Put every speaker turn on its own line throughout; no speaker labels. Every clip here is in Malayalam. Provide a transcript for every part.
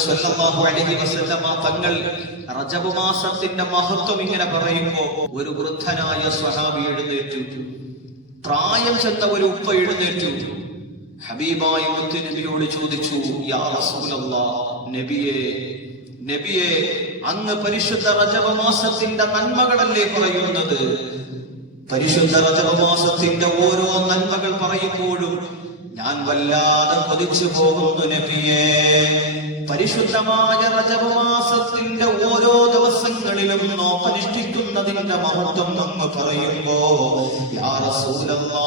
സ്വല്ലല്ലാഹു അലൈഹി വസല്ലമ തങ്ങൾ റജബ് മാസത്തിന്റെ മഹത്വം ഇങ്ങനെ പറയുമ്പോ ഒരു വൃദ്ധനായ സ്വഹാബി എഴുന്നേറ്റു. പ്രായം ചെന്ന ഒരു ഉപ്പ എഴുന്നേറ്റു. ഹബീബായ നബിയോട് ചോദിച്ചു യാ റസൂലല്ലാഹ് നബിയെ നബിയെ അങ്ങ് പരിശുദ്ധ റജബ മാസത്തിന്റെ നന്മകളല്ലേ പറയുന്നത്? പരിശുദ്ധ റജബ മാസത്തിന്റെ ഓരോ നന്മകൾ പറയുമ്പോഴും ഞാൻ വല്ലാതെ കൊതിച്ചു പോകുന്നു നബിയെ. പരിശുദ്ധമായ റജബ് ഓരോ ദിവസങ്ങളിലും നോക്കനുഷ്ഠിക്കുന്നതിന്റെ മഹത്വം നമ്മൾ പറയുമ്പോ യാ റസൂലല്ലാ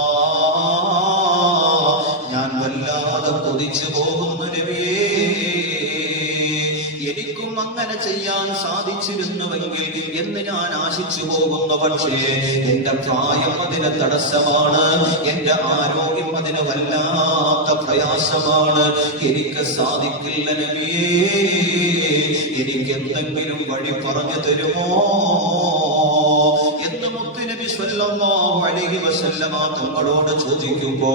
എനിക്കും അങ്ങനെ ചെയ്യാൻ സാധിച്ചിരുന്നുവെങ്കിൽ എന്ന് ഞാൻ ആശിച്ചു പോകുന്നു. പക്ഷേ എന്റെ പ്രായം അതിന് തടസ്സമാണ്. എന്റെ ആരോഗ്യം അതിന് വല്ലാത്ത പ്രയാസമാണ്. എനിക്ക് സാധിക്കില്ല എനിക്ക് എന്തെങ്കിലും വഴി പറഞ്ഞു തരുമോ? എന്ന് സ്വല്ലല്ലാഹു അലൈഹി വസല്ലമ തങ്ങളോട് ചോദിക്കുമ്പോ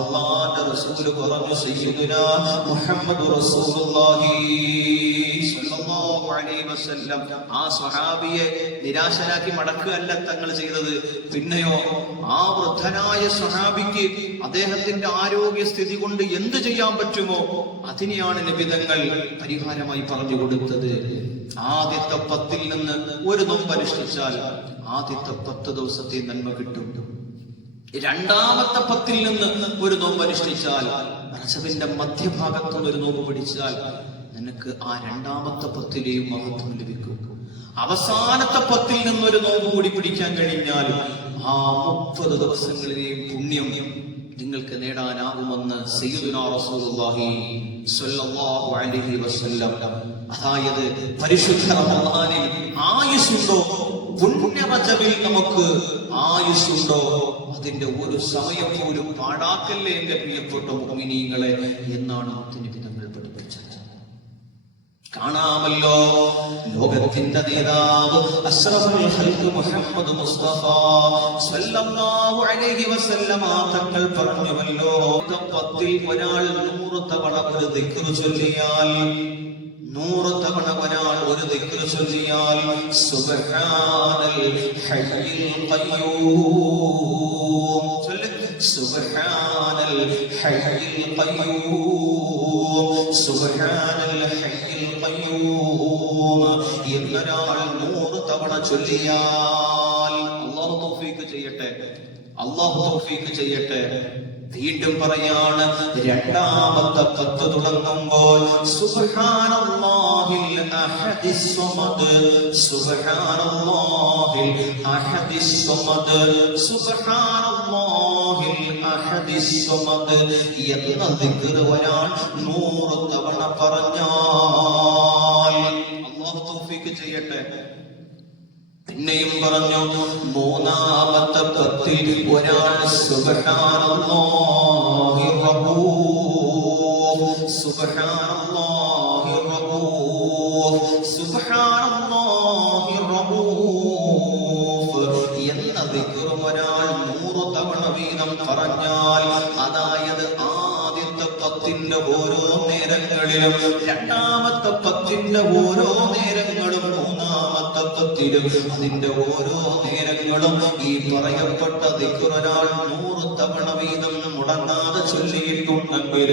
അള്ളാന്റെ റസൂൽ പറഞ്ഞു സയ്യിദുനാ മുഹമ്മദ് റസൂലുള്ളാഹി. അലൈഹി ആ സ്വഹാബിയെ നിരാശരാക്കി മടക്കുകയല്ല തങ്ങൾ ചെയ്തത്. പിന്നെയോ ആ വൃദ്ധനായ സ്വഹാബിക്ക് അദ്ദേഹത്തിന്റെ ആരോഗ്യസ്ഥിതി കൊണ്ട് എന്ത് ചെയ്യാൻ പറ്റുമോ അതിനെയാണ് നിബിതങ്ങൾ പരിഹാരമായി പറഞ്ഞു കൊടുത്തത്. ആദ്യത്തെ പത്തിൽ നിന്ന് ഒരു നോമ്പ് അനുഷ്ഠിച്ചാൽ ആദ്യത്തെ പത്ത് ദിവസത്തെ നന്മ കിട്ടും. രണ്ടാമത്തെ പത്തിൽ നിന്ന് ഒരു നോമ്പ് അനുഷ്ഠിച്ചാൽ റജബിന്റെ മധ്യഭാഗത്തുനിന്ന് ഒരു നോമ്പ് പിടിച്ചാൽ നിനക്ക് ആ രണ്ടാമത്തെ പത്തിലെയും മഹത്വം ലഭിക്കും. അവസാനത്തെ പത്തിൽ നിന്നൊരു നോമ്പ് കൂടി പിടിക്കാൻ കഴിഞ്ഞാൽ ആ മുപ്പത് ദിവസങ്ങളിലെയും പുണ്യം നിങ്ങൾക്ക് നേടാനാകുമെന്ന് അതായത് പരിശുദ്ധ ആയുസ്സുണ്ടോ? പുണ്യ നമുക്ക് ആയുസ്സുണ്ടോ? അതിന്റെ ഒരു സമയം പോലും പാഴാക്കല്ലേ എന്റെ പ്രിയപ്പെട്ട മുഅ്മിനീങ്ങളെ എന്നാണ് അതിന് വിധങ്ങൾ പഠിപ്പിച്ചത്. കാണാമല്ലോ. ലോകത്തിന്റെ നേതാവ് മുഹമ്മദ് മുസ്തഫ സല്ലല്ലാഹു അലൈഹി വസല്ലമ തങ്ങൾ പറഞ്ഞുവല്ലോ. പത്തിൽ ഒരാൾ നൂറ് തവണ ഒരു ദിക്കു ചൊല്ലിയാൽ നൂറ് തവണ ഒരാൾ ഒരു ദിക്കു ചൊല്ലിയാൽ സുബ്ഹാനൽ ഹയ്യുൽ ഖയ്യൂം. സുബ്ഹാനൽ الحي ഖയ്യൂം سبحان الحي ഖയ്യൂം എന്നൊരാൾ നൂറ് തവണ ചൊല്ലിയാൽ അല്ലാഹു തൗഫീഖ് ചെയ്യട്ടെ. അല്ലാഹു തൗഫീഖ് ചെയ്യട്ടെ. വീണ്ടും പറയാണ് രണ്ടാമത്തെ പത്ത് തുടങ്ങുമ്പോൾ സുബ്ഹാനല്ലാഹിൽ സുബ്ഹാനല്ലാഹിൽ സുബ്ഹാനല്ലാഹിൽ നൂറ് തവണ പറഞ്ഞാൽ ചെയ്യട്ടെ. പിന്നെയും പറഞ്ഞു മൂന്നാമത്തെ പത്തി ഒരാൾ റബ്ബൂഹ് സുബ്ഹാനല്ലാഹി റബ്ബൂഹ് എന്ന ദിക്റും ഒരാൾ നൂറ് തവണ വീതം പറഞ്ഞാൽ അതായത് ആദ്യത്തെ പത്തിന്റെ ഓരോ നേരങ്ങളിലും രണ്ടാമത്തെ പത്തിന്റെ ഓരോ നേരങ്ങളും നിന്റെ അതിന്റെ ഓരോ നേരങ്ങളും ഈ പറയപ്പെട്ട ദിക്കുറനാൾ നൂറ് തവണ വീതം മുടങ്ങാതെ ചൊല്ലിയിട്ടുണ്ടെങ്കിൽ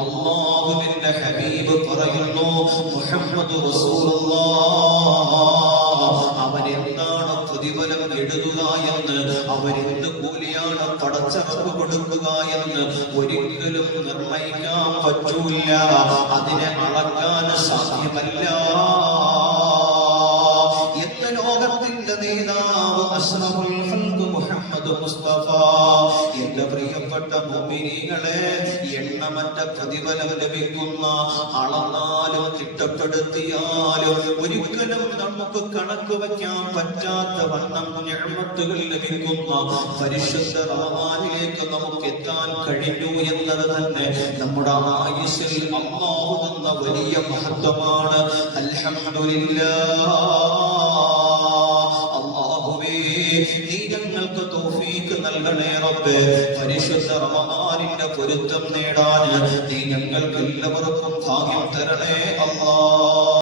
അള്ളാഹുവിന്റെ ഹബീബ് പറയുന്നു മുഹമ്മദ് അവരെന്താണ് പ്രതിഫലം എഴുതുക എന്ന് അവരെന്ത് കൂലിയാണ് പടച്ചറപ്പ് കൊടുക്കുക എന്ന് ഒരിക്കലും നിർണയിക്കാൻ പറ്റൂല അതിനെ നേതാവ് അഷ്റഫുൽ ഖൽഖ് മുഹമ്മദ് മുസ്തഫ. എന്റെ പ്രിയപ്പെട്ട മുഅ്മിനീങ്ങളെ എണ്ണമറ്റ പ്രതിഫലം ലഭിക്കുന്ന അളന്നാലും തിട്ടപ്പെടുത്തിയാലും ഒരിക്കലും നമുക്ക് കണക്ക് വയ്ക്കാൻ പറ്റാത്ത വണ്ണം ഞമ്മത്തുകൾ ലഭിക്കുന്ന പരിശുദ്ധ റമദാനിലേക്ക് നമുക്ക് എത്താൻ കഴിഞ്ഞു എന്നത് തന്നെ നമ്മുടെ ആയുസിൽ അള്ളാഹു തന്ന വലിയ മഹത്വമാണ്. അൽഹംദുലില്ലാ നീ ഞങ്ങൾ ഞങ്ങൾക്ക് തോഫീക്ക് നൽകണേ റബ്ബേ. പരിശുദ്ധ റമദാനിന്റെ പൊരുത്തം നേടാൻ നീ ഞങ്ങൾക്ക് എല്ലാവർക്കും ഭാഗ്യം തരണേ അല്ലാ